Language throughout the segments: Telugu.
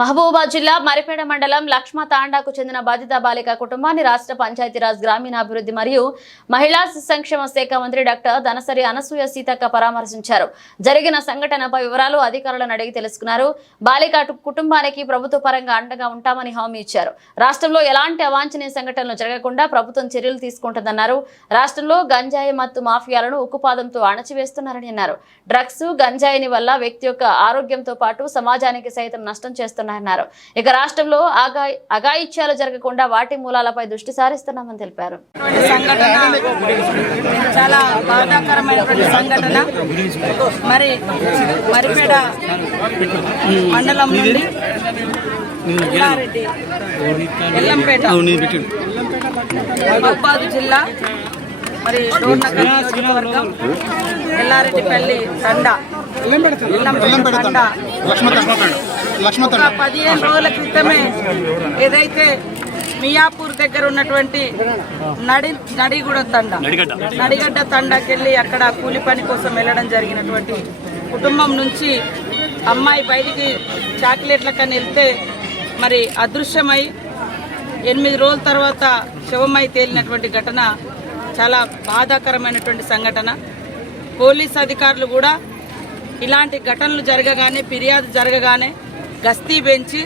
మహబూబాబాద్ జిల్లా మరిపేడ మండలం లక్ష్మ తాండాకు చెందిన బాధిత బాలిక కుటుంబాన్ని రాష్ట్ర పంచాయతీరాజ్ గ్రామీణాభివృద్ధి మరియు మహిళా సంక్షేమ శాఖ మంత్రి డాక్టర్ ధనసరి అనసూయ సీతక్క పరామర్శించారు. జరిగిన సంఘటనపై వివరాలు అధికారులను అడిగి తెలుసుకున్నారు. బాలిక కుటుంబానికి ప్రభుత్వ పరంగా అండగా ఉంటామని హామీ ఇచ్చారు. రాష్ట్రంలో ఎలాంటి అవాంఛనీయ సంఘటనలు జరగకుండా ప్రభుత్వం చర్యలు తీసుకుంటుందన్నారు. రాష్ట్రంలో గంజాయి మత్తు మాఫియాలను ఉక్కుపాదంతో అణచివేస్తున్నారని అన్నారు. డ్రగ్స్ గంజాయిని వల్ల వ్యక్తి యొక్క ఆరోగ్యంతో పాటు సమాజానికి సైతం నష్టం చేస్తున్నారు. ఇక రాష్ట్రంలో అఘాయిత్యాలు జరగకుండా వాటి మూలాలపై దృష్టి సారిస్తున్నామని తెలిపారు. చాలా బాధాకరమైనటువంటి సంఘటన. మరి మరిపేడ మండలం నుండి ఎల్లంపేట మహబూబాబాద్ జిల్లా మరి డోర్నగర్ నియోజకవర్గం ఎల్లారెడ్డిపల్లి తండా 15 రోజుల క్రితమే ఏదైతే మియాపూర్ దగ్గర ఉన్నటువంటి నడిగడ్డ తండాకి వెళ్ళి అక్కడ కూలి పని కోసం వెళ్ళడం జరిగినటువంటి కుటుంబం నుంచి అమ్మాయి బయటికి చాక్లెట్లకని వెళ్తే మరి అదృశ్యమై 8 రోజుల తర్వాత శవమై తేలినటువంటి ఘటన చాలా బాధాకరమైనటువంటి సంఘటన. పోలీస్ అధికారులు కూడా ఇలాంటి ఘటనలు జరగగానే, ఫిర్యాదు జరగగానే గస్తీ పెంచి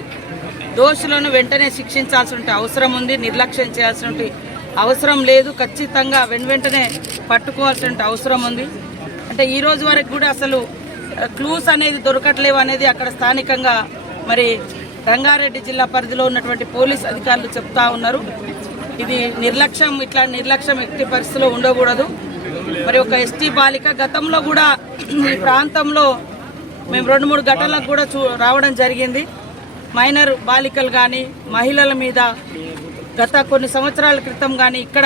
దోషులను వెంటనే శిక్షించాల్సిన అవసరం ఉంది. నిర్లక్ష్యం చేయాల్సిన అవసరం లేదు. ఖచ్చితంగా వెంటనే పట్టుకోవాల్సిన అవసరం ఉంది. అంటే ఈ రోజు వరకు కూడా అసలు క్లూస్ అనేది దొరకట్లేవు అనేది అక్కడ స్థానికంగా మరి రంగారెడ్డి జిల్లా పరిధిలో ఉన్నటువంటి పోలీస్ అధికారులు చెప్తా ఉన్నారు. ఇది నిర్లక్ష్యం, ఇట్లా నిర్లక్ష్యం ఎట్టి పరిస్థితిలో ఉండకూడదు. మరి ఒక ఎస్టీ బాలిక గతంలో కూడా ఈ ప్రాంతంలో మేము 2-3 ఘటనలకు కూడా రావడం జరిగింది. మైనర్ బాలికలు కానీ మహిళల మీద గత కొన్ని సంవత్సరాల క్రితం కానీ ఇక్కడ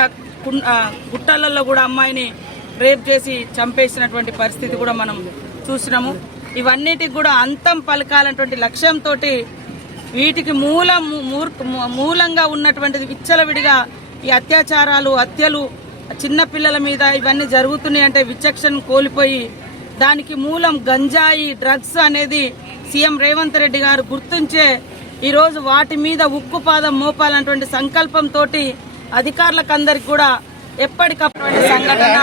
గుట్టలలో కూడా అమ్మాయిని రేప్ చేసి చంపేసినటువంటి పరిస్థితి కూడా మనం చూసినాము. ఇవన్నిటికి కూడా అంతం పలకాలన్నటువంటి లక్ష్యంతో వీటికి మూలంగా ఉన్నటువంటిది విచ్చలవిడిగా ఈ అత్యాచారాలు, హత్యలు చిన్నపిల్లల మీద ఇవన్నీ జరుగుతున్నాయి. అంటే విచక్షణ కోల్పోయి దానికి మూలం గంజాయి, డ్రగ్స్ అనేది సీఎం రేవంత్ రెడ్డి గారు గుర్తించే ఈరోజు వాటి మీద ఉక్కుపాదం మోపాలన్నటువంటి సంకల్పంతో అధికారులకు అందరికి కూడా ఎప్పటికప్పుడు సంఘటన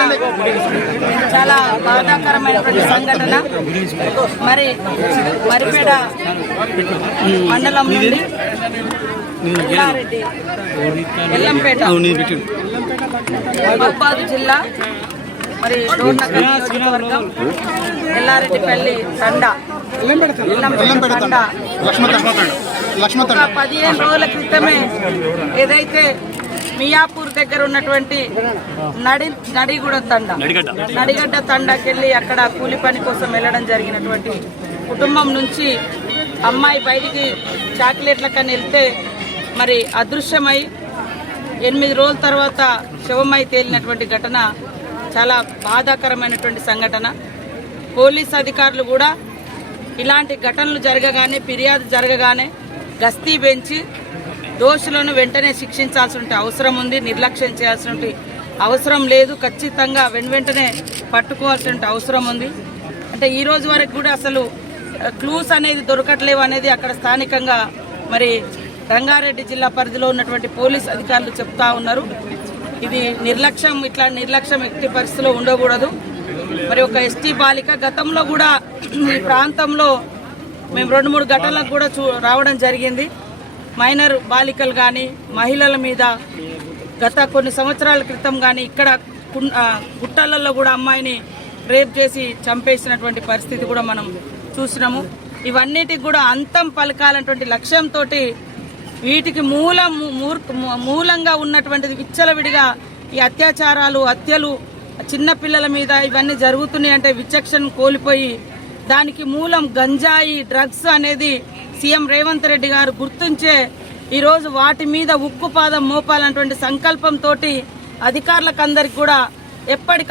చాలా బాధాకరమైనటువంటి సంఘటన. మరి మరిపేడ మండలం నుండి ఎల్లంపేట మహబూబాబాద్ జిల్లా మరి డోర్నగర్ నియోజకవర్గం ఎల్లారెడ్డిపల్లి తండా 15 రోజుల క్రితమే ఏదైతే మియాపూర్ దగ్గర ఉన్నటువంటి నడిగడ్డ తండాకి వెళ్ళి అక్కడ కూలి పని కోసం వెళ్ళడం జరిగినటువంటి కుటుంబం నుంచి అమ్మాయి బయటికి చాక్లెట్లకని వెళ్తే మరి అదృశ్యమై 8 రోజుల తర్వాత శవమై తేలినటువంటి ఘటన చాలా బాధాకరమైనటువంటి సంఘటన. పోలీస్ అధికారులు కూడా ఇలాంటి ఘటనలు జరగగానే, ఫిర్యాదు జరగగానే గస్తీ పెంచి దోషులను వెంటనే శిక్షించాల్సిన అవసరం ఉంది. నిర్లక్ష్యం చేయాల్సిన అవసరం లేదు. ఖచ్చితంగా వెంటనే పట్టుకోవాల్సిన అవసరం ఉంది. అంటే ఈ రోజు వరకు కూడా అసలు క్లూస్ అనేది దొరకట్లేవు అనేది అక్కడ స్థానికంగా మరి రంగారెడ్డి జిల్లా పరిధిలో ఉన్నటువంటి పోలీస్ అధికారులు చెప్తా ఉన్నారు. ఇది నిర్లక్ష్యం, ఇట్లా నిర్లక్ష్యం ఎట్టి పరిస్థితిలో ఉండకూడదు. మరి ఒక ఎస్టీ బాలిక గతంలో కూడా ఈ ప్రాంతంలో మేము 2-3 ఘటనలకు కూడా రావడం జరిగింది. మైనర్ బాలికలు కానీ మహిళల మీద గత కొన్ని సంవత్సరాల క్రితం కానీ ఇక్కడ గుట్టలలో కూడా అమ్మాయిని రేప్ చేసి చంపేసినటువంటి పరిస్థితి కూడా మనం చూసినాము. ఇవన్నిటికి కూడా అంతం పలకాలన్నటువంటి లక్ష్యంతో వీటికి మూలంగా ఉన్నటువంటిది విచ్చలవిడిగా ఈ అత్యాచారాలు, హత్యలు చిన్నపిల్లల మీద ఇవన్నీ జరుగుతున్నాయి. అంటే విచక్షణ కోల్పోయి దానికి మూలం గంజాయి, డ్రగ్స్ అనేది సీఎం రేవంత్ రెడ్డి గారు గుర్తించే ఈరోజు వాటి మీద ఉక్కుపాదం మోపాలన్నటువంటి సంకల్పంతో అధికారులకు అందరికి కూడా ఎప్పటికప్పుడు